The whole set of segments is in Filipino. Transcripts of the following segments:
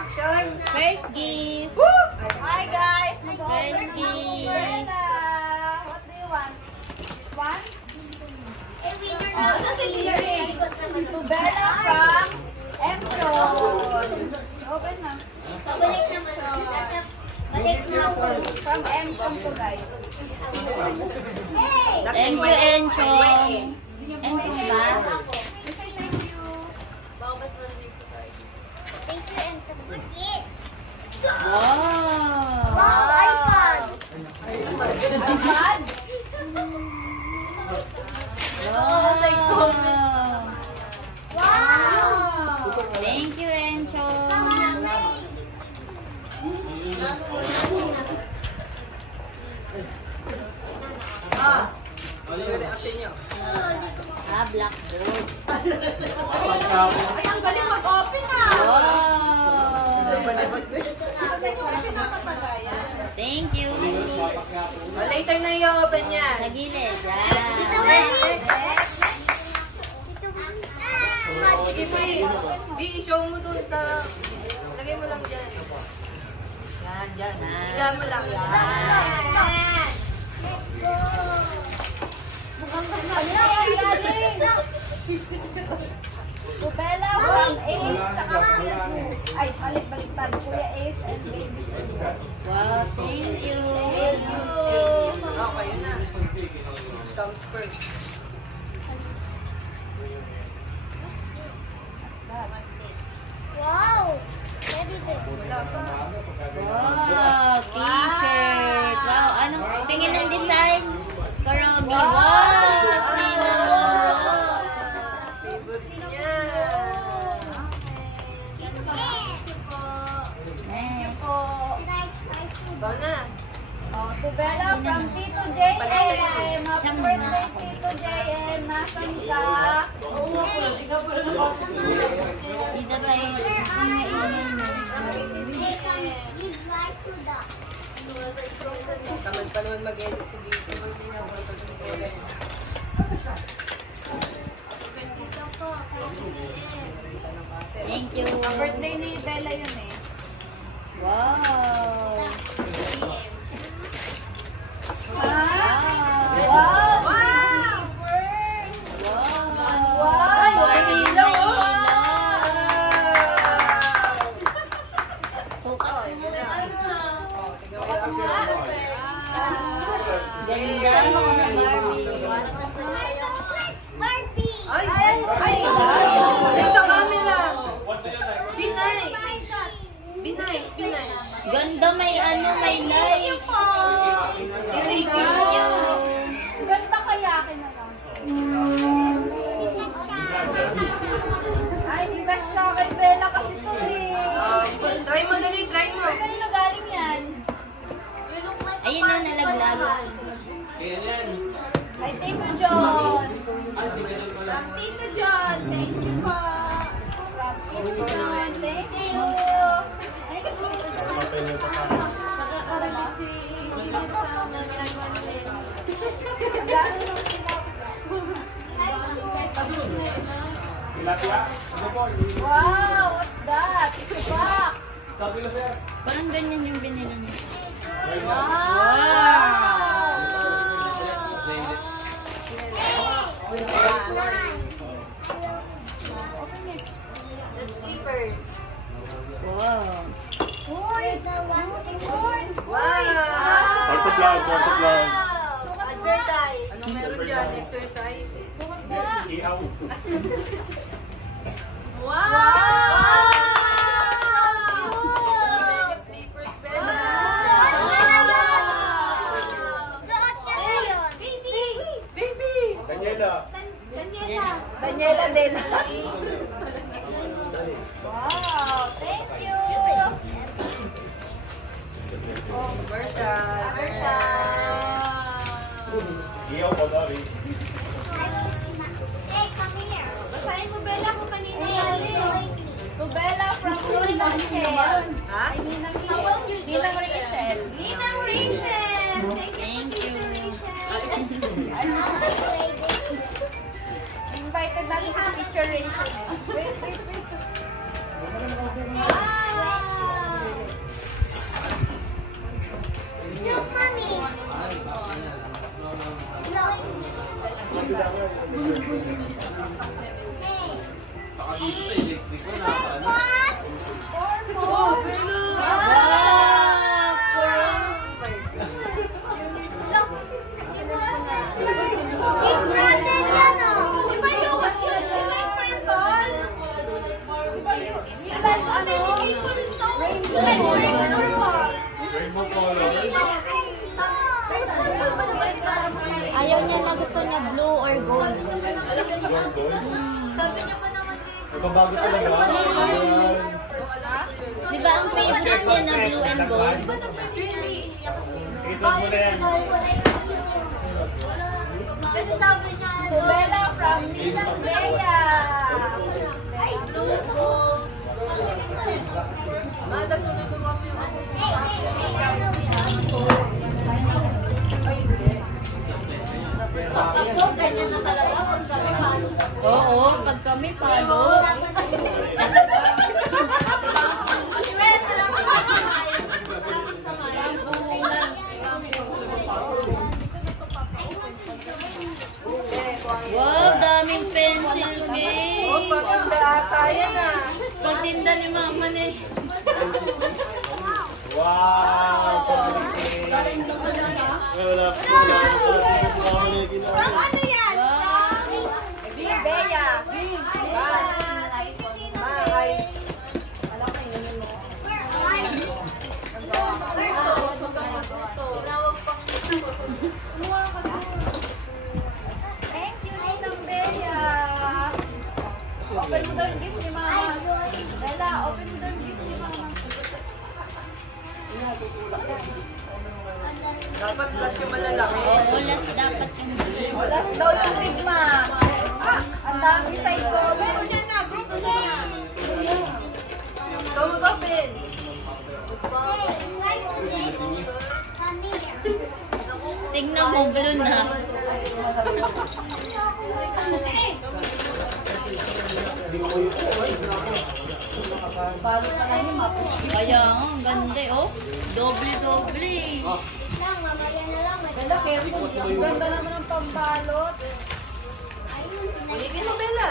Action! First gift. Woo! Hi guys! First gift. What do you want? This one? Oh, sa si Leary. To Bella from Emron. Open na. Pabalik naman. Balik na ako. From Emron to guys. Hey! Thank you, Enchong. Enchong ba? Thank you and forget. Wow. Wow, iPhone. iPad? Wow. Thank you, Enchong. Ano yung reaction niyo? Blackboard. Ay, ang galing mag-open na! Wow. Kasi ko rin pinapatagayan. Thank you. Later na i-open yan. Sa gilid. Sige, B, i-show mo dun sa... Lagay mo lang dyan. Yan, dyan. Higa mo lang. Yan. To Bella from Ace, saka Kuya Sue. Ay, baliktad. Kuya Ace and Baby Sue. Wow, thank you. Okay, yun na. Which comes first? Wow. Teddy bear. Wala pa. Wow, t-shirt. Wow, anong tingin ng design? Karami. Wow, sino? Favorite niya. Next. Ikaw na. Oh, to Bella from Tito JM. Happy birthday, Tito JM. Nasaan ka? Dito tayo. Tamad pa naman mag-edit si Dito. Thank you. Ang birthday ni Bella yun eh. Wow. Wow! Wow! Wow! Ay, ilaw, oh! Ganda mga Barbie. Barbie. Ay! Ay! Ay, sa camera! Be nice! Be nice! Be nice! Ganda, may may light. Thank you! Ganda kaya akin na lang. Ay, hindi ba siya kay Bella kasi to eh. Try mo dali, try mo! Kanino galing yan? Ayun na, nalaglag. Ay, Tito John. From Tito John. Thank you po. From Tito John. Thank you. Nakaka-relate si Ingrid sa mga ginagawa nila. Wow, what's that? It's a box. Parang ganyan yung binili niya. The slippers. Wow. Wow! Advertise. Anong meron dyan? Exercise? Wow! Sleepers, Bella! Baby! Daniela Dela. Wow, thank you. Commercial! Hey, come here. Basahin mo, Bella, kung kanino galing. Hey, To Bella from Ninang Rachel. Ha? Ay, Ninang Rachel. Ninang Rachel. Ninang Rachel. Thank you, Rachel. Invited natin sa picture Rachel. Wait. Wow! na blue or gold. Sabi niya pa naman Nagbabago talaga. Di ba ang favorite niya na blue and gold? Isang mo na yan. Kasi sabi niya, Bella from Ninang Bea. ay, luso. Mada, sunod-sunod mo yung Ako, ganyan na talaga. Kung kami palo. Oo, pag kami palo. Wow, daming pencil case. Oh, paganda ata yan ah. Patinda ni Mama Nesh. Wow! Wala po. From ano yan? Bea. Bea. Bye. Thank you, Ninang Bea. Open mo daw yung gift ni Mama. Bella, open mo daw yung gift ni Mama. Dapat plus yung malalaki. Ulat dapat yung blue. Last daw yung ligma. Ang dami sa ito. Gusto niya na, gusto niya. Ikaw mag-open. Tingnan mo, blue na. Kaya nga, ang ganda oh. Doble-doble. Bella, careful. Ang ganda naman ang pambalot. Ulitin mo, Bella.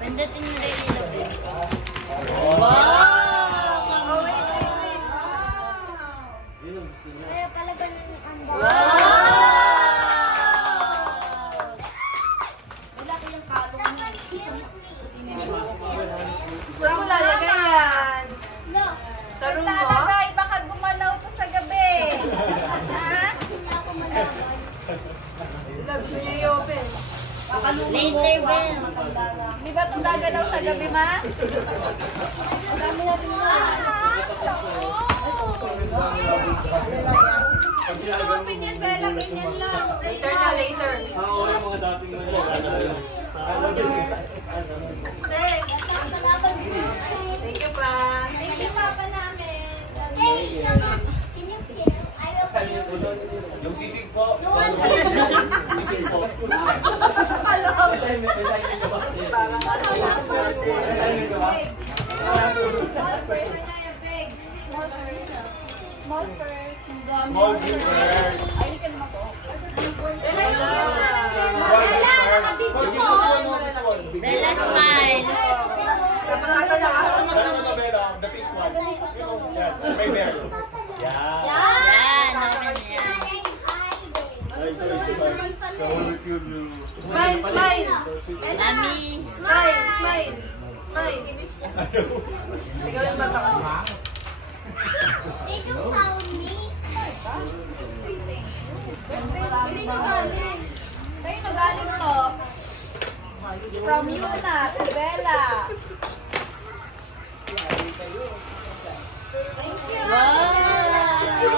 Pindutin mo rin yung Oh, Wow! wait. Saan mo lalagay yan? Sa room mo? Talagay, baka gumalaw to sa gabi. Ha? Gusto niyo i-open. Later, Bell. Di ba ito gagalaw sa gabi, ma? I-open yan, Bella. Ganyan lang. Later na, later. Oo, yung mga dating na yan. Thank you pa. Thank you, Papa namin. Yung sisig po. Sisig po. Small first. Small green bird. Ay, ka naman po. Bella, smile. The pink one. Yan, may bear. Yan. Yan, open niya. Smile, smile. Mami. Smile, smile. Smile. Tingnan yung mata ko. Hindi ko galing. Kayo magaling to. From Yuna, si Bella. Thank you.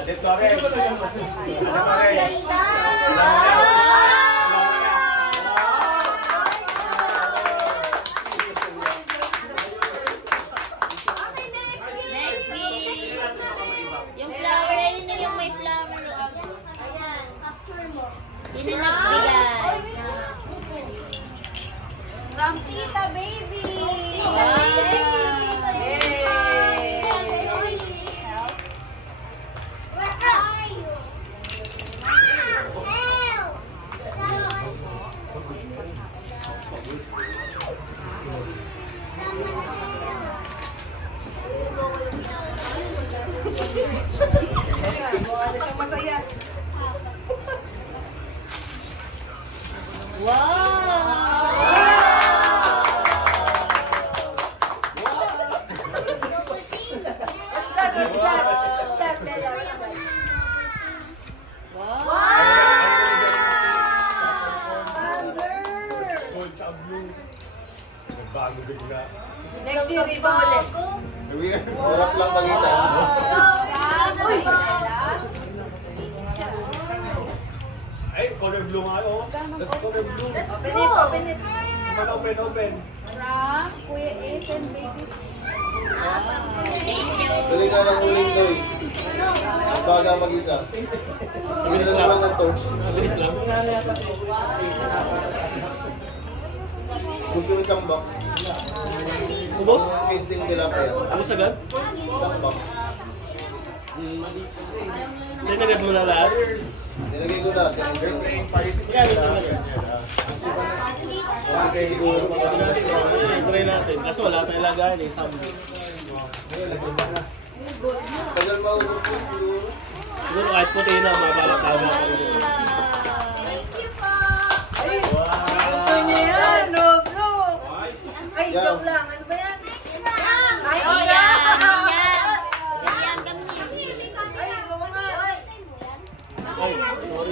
Dito rin. Oh, ganda. Next week. Yung flower, ayun na yung may flower. Yun na nagbigay. From Tita Baby. Next year, iba ulit. Oras lang pagitan. Uy! Ay, color blue nga oh. That's color blue. Open it, open it. Open, open. From Kuya Ace and Baby. Dali nga ng uling to eh. Baga mag-isa. Mabilis Dali lang. lang ng torch. Mabilis lang. Gusto yung isang box. Ubos? Fencing tilapia. Ubos agad? Isang box. Sinagad mo na lahat? Nilagay ko na. Sinagay. Yan, sinagad. Okay, siguro. Try natin. Kaso wala tayong lagayan eh. Sabi. Tagal maubos yun siguro. Siguro kahit puti na, mabalak-balak. Thank you po. Gusto niya yan, Roblox. Ay, joke lang. Ano ba yan? Ay, Oh, iya. yan. Yan kami. Ay, oo nga.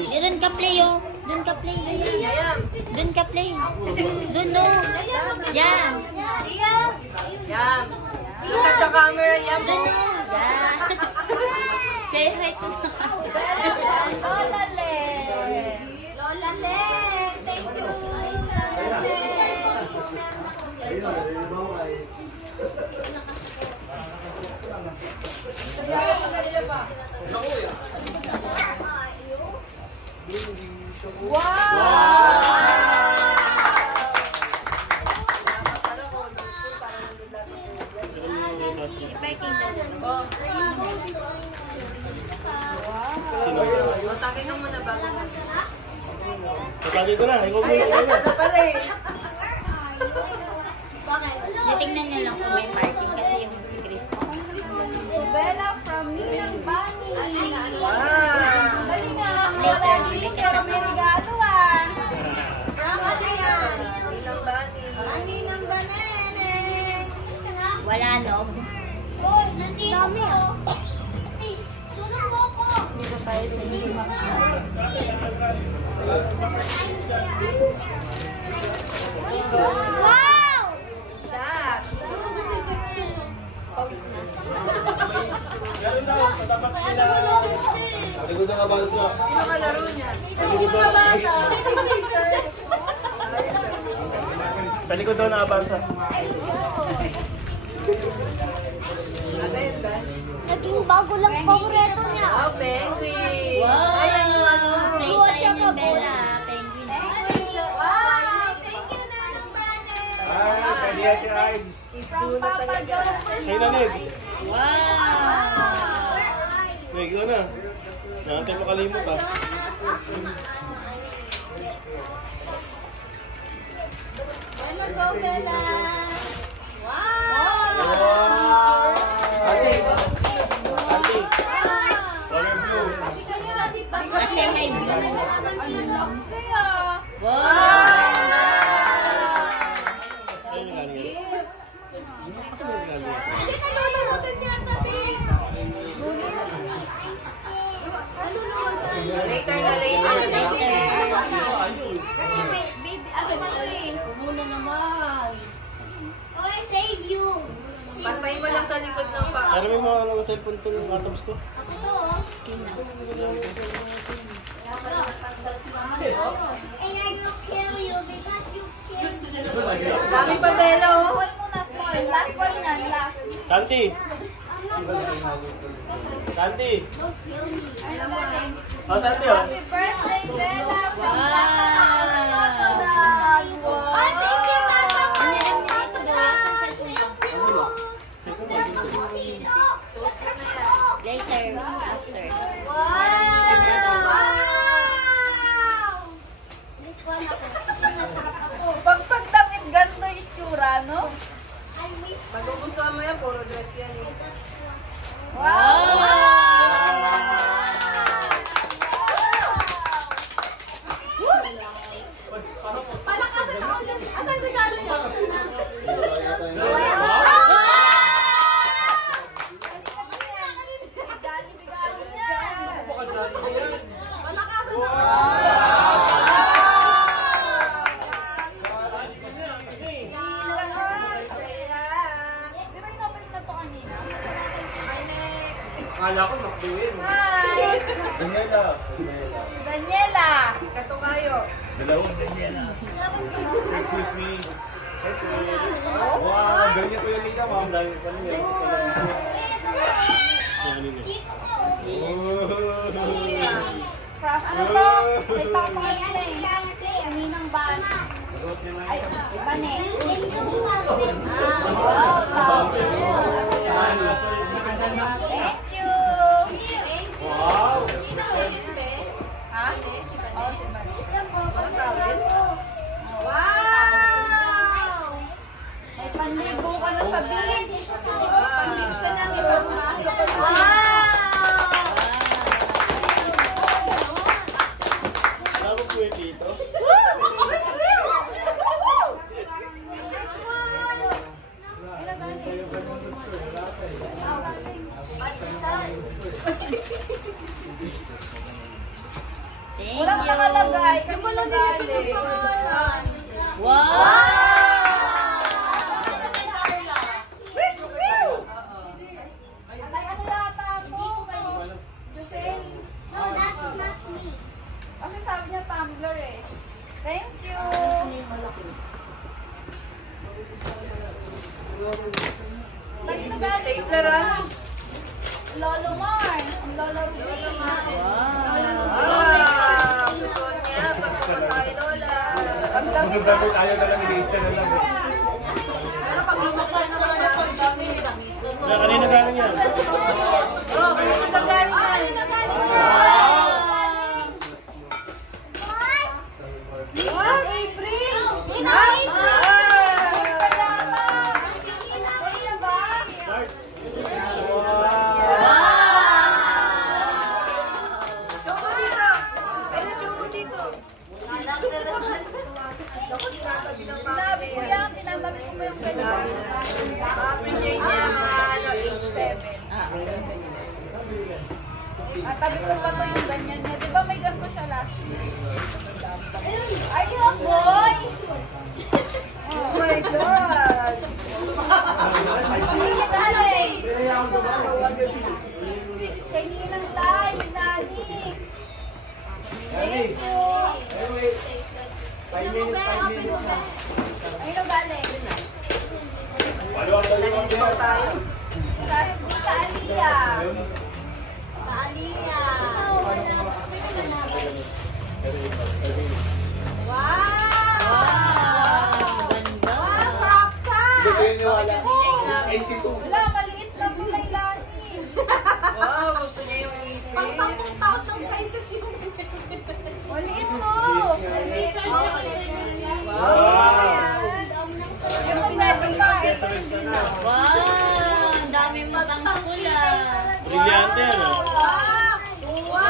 Doon ka play, oh. Doon ka play. Yayam. Doon ka play. Doon, no. Yan. Yam. Look at the camera, Yam. Doon, no. Yan. Say hi to Lola Len. Lola Len. Thank you. Lola Len. Matagay nang muna bago na. Tatagay ko na. Ikaw Ay, muna na. ano pala eh. Natingnan niyo lang kung may parking kasi yung si Chris. Bella from Minion Bunny. Wow. Dali nga. Later, Please, bibigyan pero ka may regalo ah. Ano yan? Ilang bani? Ani ng baneneng. Wala, no? Hoy, nandito ko. Hey, tulong mo ko. Dito tayo sa Minion. Wow! Stop. Pawis na. Likod na nga bansa. Sino ka laro niya? Pwede ko doon nakabansa. Attendance. Naging bago lang paborito niya. Oh, penguin. Wow! Ay, ano. Playtime ni Bella. Penguin. Wow! Thank you, Nanang Bane. Pwede yan si Ives. Itsu na talaga. Sa'yo na, Ned. Wow! Ned, ikaw na. Nakantay mo kalimot ah. Bella, go, Bella. Wow! Auntie. Auntie. Wow! Color blue. Kasi may blue. Kaya, Wow! Ayun yung galing. hindi nalulumutin niya, tabi. Nalulumutan. Later na later. Kasi baby, ano ba ito eh? Muna naman. Oh, I save you. Pantay mo lang sa likod ng paa. Pero may mga naman cellphone to ng atoms ko. Ako to, oh. And I will kill you because you killed me. Dami pa Bella, oh. One muna, small. Last one yan, last. Santi! Santi! Don't kill me. Oh, Santi oh. Happy birthday, Bella. Wow! Ay, thank you, Tata. Later, after. This one ako. Pag pagdamit, ganito yung itsura, no? I wish Pag gugustuhan mo yan, puro dress yan eh. Wow! Palakasan ako dyan. Asan regalo yan? Kaya tayo na. Regalo yan. Palakasan ako. Akala ko nakbuhin. Hi! Daniela. Daniela! Katukayo. Dalawang Daniela. Excuse me. Wow, ganyan ko yung Lita, ma'am. Dahil ko niya. Craft, ano to? May papakain na eh. Kaninang ban. Ay, bane. Thank you! Wow! Ha? Oo, si Bane. Wow! May panligo ka na sa beach. Pang-beach ka namin, pang-mahal ka na. Ako po yung dito. Walang nakalagay. Di mo lang nilagay ng pangalan. Wow! Ay, ano yata ako? Kay Josel. No, that's not me. Kasi sabi niya tumbler eh. Thank you! Kanino galing? Stapler ah. Lolo Mar. Ang Lolo Willie. Wow! Gusto niya, pagpapatay Lola. Gusto damit, ayaw na lang, i-itcha na lang. Pero pag lumabas na ba siya, ang dami. Kanina galing yan. Oh, kanina ka galing yan. What? April! Choco dito! Pwede choco dito! Ako tinatabi ng Sabi ko papi. yan, tinatabi ko pa yung ganyan. Ma-appreciate niya mga H7. At tabi ko pa to yung ganyan niya. Di ba may ganito siya last year? Are you a boy? Oh my God! Kay Ninang Lai, Nani. Thank you. Ayun ang galing. Nalilito tayo. Sa Aliyah. Taalia! Wow! Ganda. Wow, crop ka! Wala, maliit na si Lailani. Wow, gusto niya yung ipin. Pang 10 taon ng sizes yung Maliit mo. Maliit mo. Yung magbibigay ito hindi na. Wow! Ang dami matang pula. Brilyante yan, ah. Wow! Wow!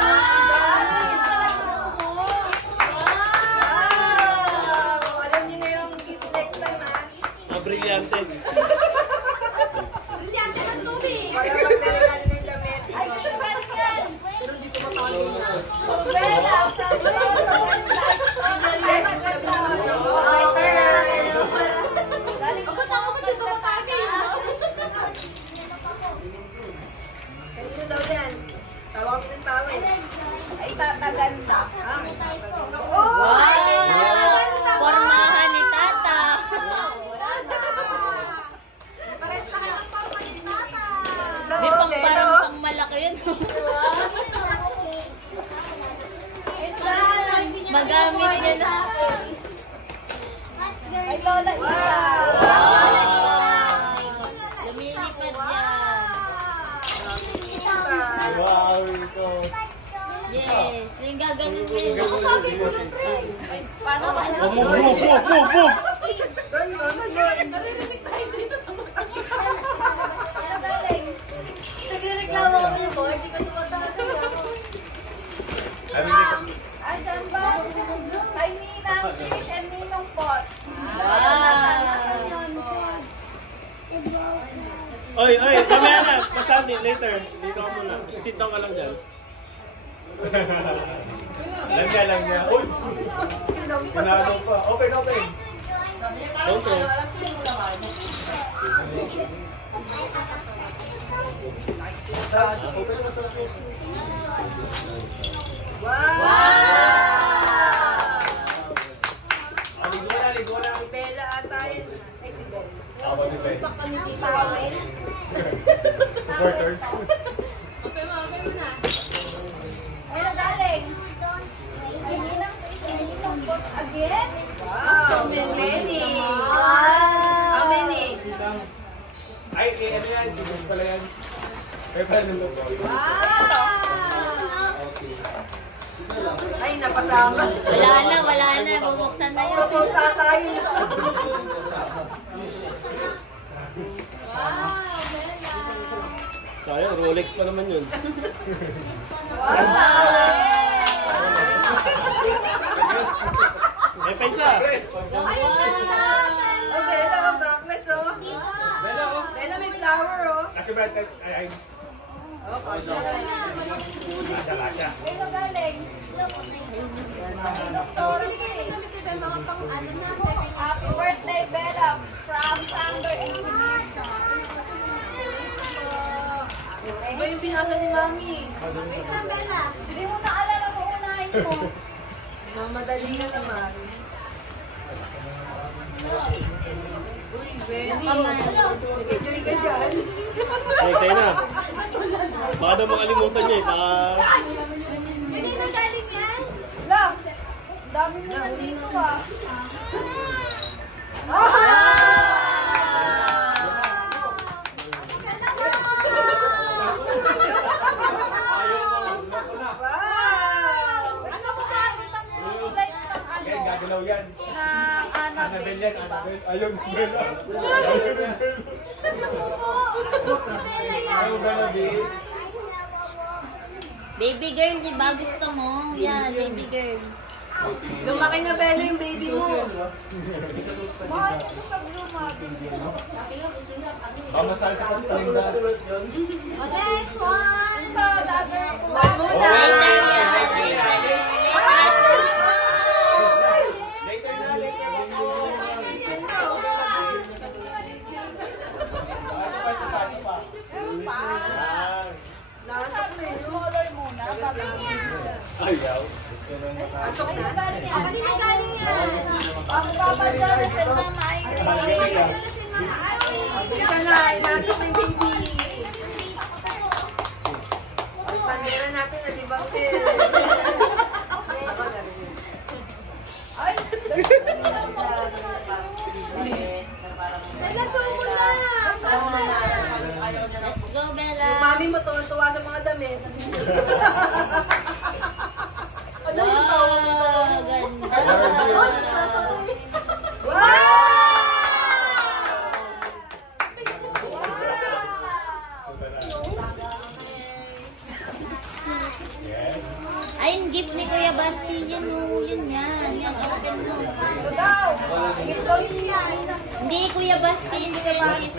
Alam niyo na yung gift next time, ha? Brilyante. Brilyante ng tubig! Para maglalagay ng damit. Ay, ito ba yan? Pero hindi ko matalo na. Bella, from Kanino daw yan? Tawag ng tawag. ay tataganda. Oh! Wow! Formahan ni Tata. Pares na kayo ng forma ni Tata. Di pang parang pang malaki yun. Magamit niya na. Ay, Lola Isa. Lumilipad niya. Wow, ito. Yes, yung gaganon mo yun. Paano ba? Move, move, move, move, move! Narinig tayo dito. Ano galing? Nagreklamo kami ng boy, hindi ko tumatawag. Ay, dyan ba? Kay Ninang Fish and Ninong Pot. Oy, oy, mamaya na. Pasali, later. Dito ka muna. Sit down ka lang dyan. Lang niya. Uy! Pinalo pa. Open, open. Don't throw. Ligo na. Bella ata yun. Ay, si Bella. Isulpak kami dito. Supporters. Okay mo na. Ayun, galing. Hininang bot again? Wow, many. How many? Ay, ano yan? Jesus pala yan. Kaya pala nung Ay, napasama. Wala na. Bubuksan na yun. Propose tayo. Wow, Bella. Sayang, Rolex pa naman yun. May paisa. Ay, Bella, ang backless, oh. Bella, may flower, oh. Kasi ba, ay, Oh, masala siya. Ayun, galing. Doktor, mga pang ano na, happy birthday, Bella, from Sander and Felicia. Iba yung binasa ni Mami. Wait lang, Bella. Hindi mo na alala mo unahin mo. Mamadali ka naman. Uy, Benny. Nag-enjoy ka dyan. Ay, tayo na. Baka daw makalimutan niya eh. Baka... Hindi na galing yan. Lang, dami mo nandito pa. Ano mo ba? Kulay ng ano? Yan, gagalaw yan. Na Annabelle yan, Annabelle. Ayaw ni Bella. Sa pumo. Si Bella yan. Ayaw Bella, babe. Baby girl, di ba? Gusto mo? Yan, baby girl. Lumaki na, Bella, yung baby mo. Mahal ito sa luma. Pamasal sa pagpalinda. O, next one. Ito, lager ko. Smile muna. Later na, later na. Ito pa. Smaller muna. Sabi niya. Ayaw. Atok na. Ako din ang galing yan. Ako papadala sa mama. Ay, Hindi ka na, inapit na yung baby. Pandera natin na, di ba, Phil? Bella, show mo na. Fast na. Let's go, Bella. Yung mami mo, tuwan-tuwa sa mga damit. Wow, ganda. Yes. Ay, yung gift ni Kuya Basti, yan o. Yun yan. Yung open mo. Hindi, Kuya Basti, hindi ko yung gift.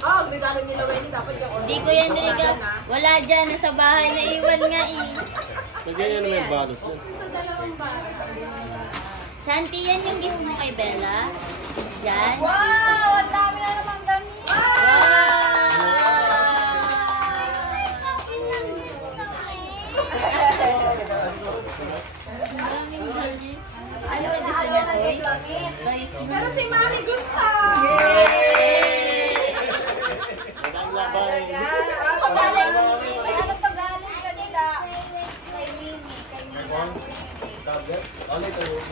Oh, may gano'n nila, Wendy, dapat yung order. Hindi ko yan niligaw. Wala dyan, nasa bahay na iwan nga eh. Lagyan yan may balot yun. Santi, yan yung gift mo kay Bella. Yan. Wow! Ang dami na namang damit. Ano yung gusto niya, Toy? Pero si Mami gusto! Magandang labay. Ano to galing kanila? Kay Mimi. Kay Mimi. Tablet. Ano ito yung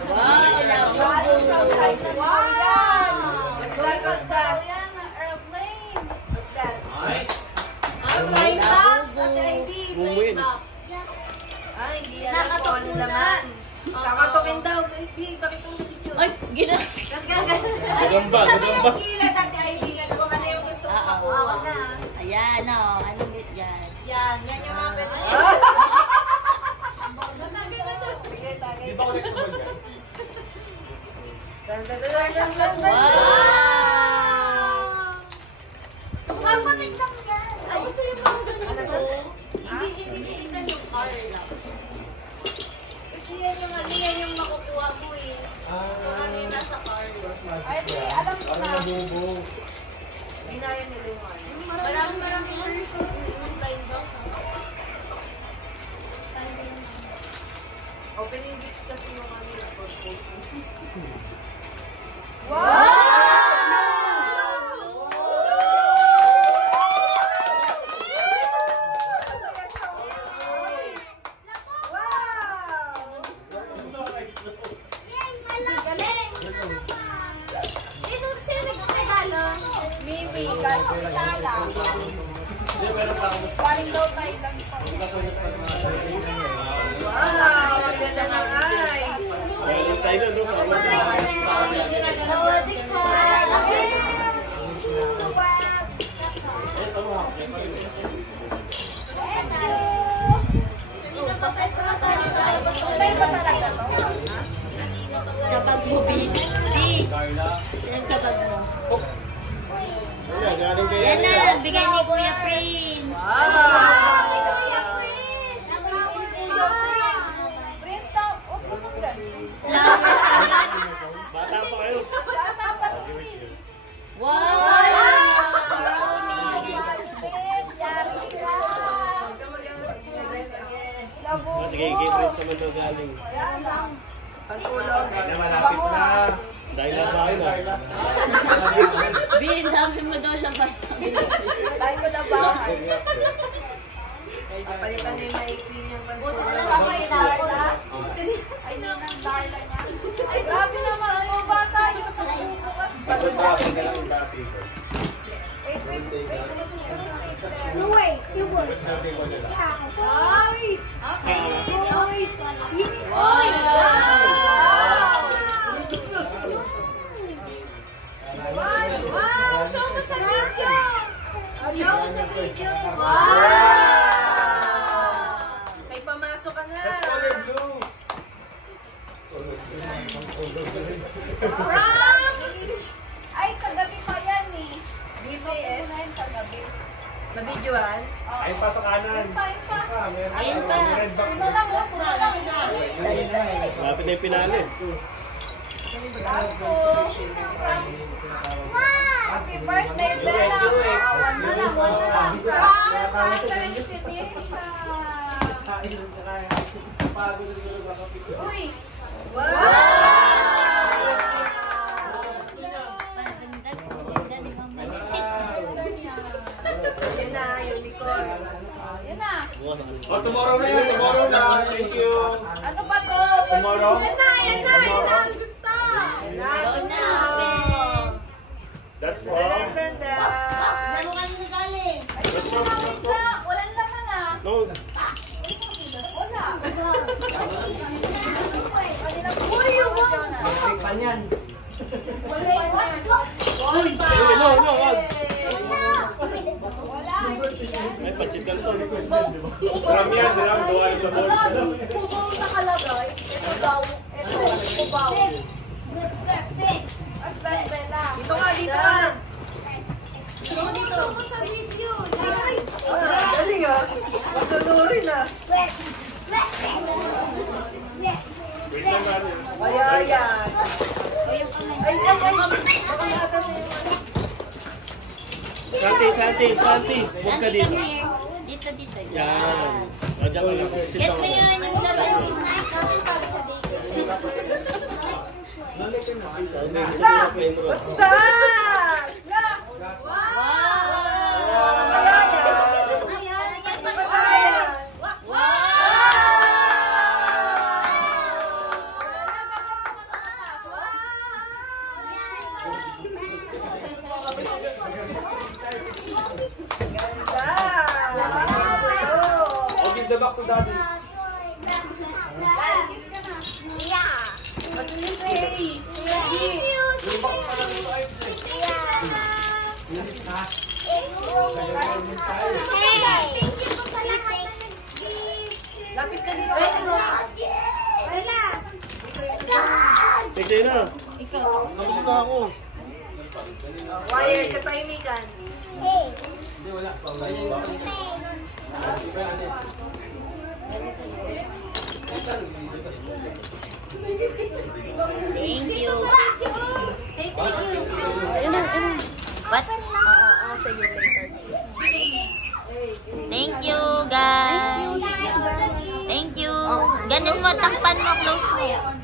Wow, labo. Wow! What's that? Yan, airplane. What's that? Nice. Flying box at hindi Win-win. plane box. Ay, hindi yan ang kung ano naman. Kakatokin daw. Hindi, bakit ang video? Ay, gina. Magamba, magamba. Kilad at kaibigan kung ano yung gusto ko makuha na. Ayan, o. Anong gift yan? Yan, yan yung mga pwede. Sige, tagay. Di ba ulit naman yan? Wow! Kapatid lang yan. Ay, gusto yung mga ganito. Hindi yung car lang. Kasi yan yung makukuha mo eh. Kung ano yung nasa car. Ay, ano bumubong. Ginaya nila yung ano. Marami first yung line box. Opening gifts kasi yung ano yung purpose. Wow! Paring daw tayo lang pa. Wow! Ang ganda ng eyes! Galing tayo na, no? Sa mga Sawadee ka. Tayo pa talaga to? Kapag mo, Bisi. Pinagkabag mo. galing kayo. Yan na, bigay ni Kuya Prince. Bata pa kayo. Wow! Sige, kay Prince naman na galing. Pagkulog. Malapit na. Dahil na tayo na. Bin, dami mo daw labas. Tayo ko na bahay. Palitan na yung maikli niyang Buto na pagkulog. lang ako Darla. Ay, ninang Darla niya. Ay, grabe naman. Mga bata, yung bukas. Bakit ba ako na lang yung dati ko? Wait, you were. Wow! Show mo sa video! Show us a video. May pamasok ka na! Ay, kagabi pa yan eh. BTS? Na yun kagabi. Na-videoan? Ayun pa sa kanan. Ayun pa. Ayun pa. Red box. Una lang, oh, una lang. Lapit na yung pinali. Ako! Happy birthday, Bella. One na lang, one na lang. Promise, Uy! Wow! Yun na, unicorn. Yan na. Oh, tomorrow na yun. Tomorrow na. Thank you. Ano pa to? Tomorrow. Yan na, yan na! Yan na ang gusto! Yan na ang gusto! That's all. Danda-danda! Ay, walang laman ah. No, Wala. What do you want? Panyan. no, wag. Ay, pansit ka to. Marami yan. Dilang gawa sa bowl. Pumaw nakalagay. Ito daw. Ito. Pumaw. Aslan, Bella. Dito nga, dito nga! Show mo sa video. Galing ah! Masunurin ah! Wait lang natin. Kaya yan! Ay! Baka yata sa yung ano. Santi. Huwag ka Andy, dito. come here. Dito. Yan. O, dyan ka lang. Sit Get down. mo yan yung laruan. Hindi, gusto ko na play mo. What's that? I'll give the box to daddy. What do you say? Lapit ka dito. Tignan na. Tapos na ako. Wire, katahimikan. Thank you. Say thank you. Ayun na. Ganun mo, takpan mo, close mo.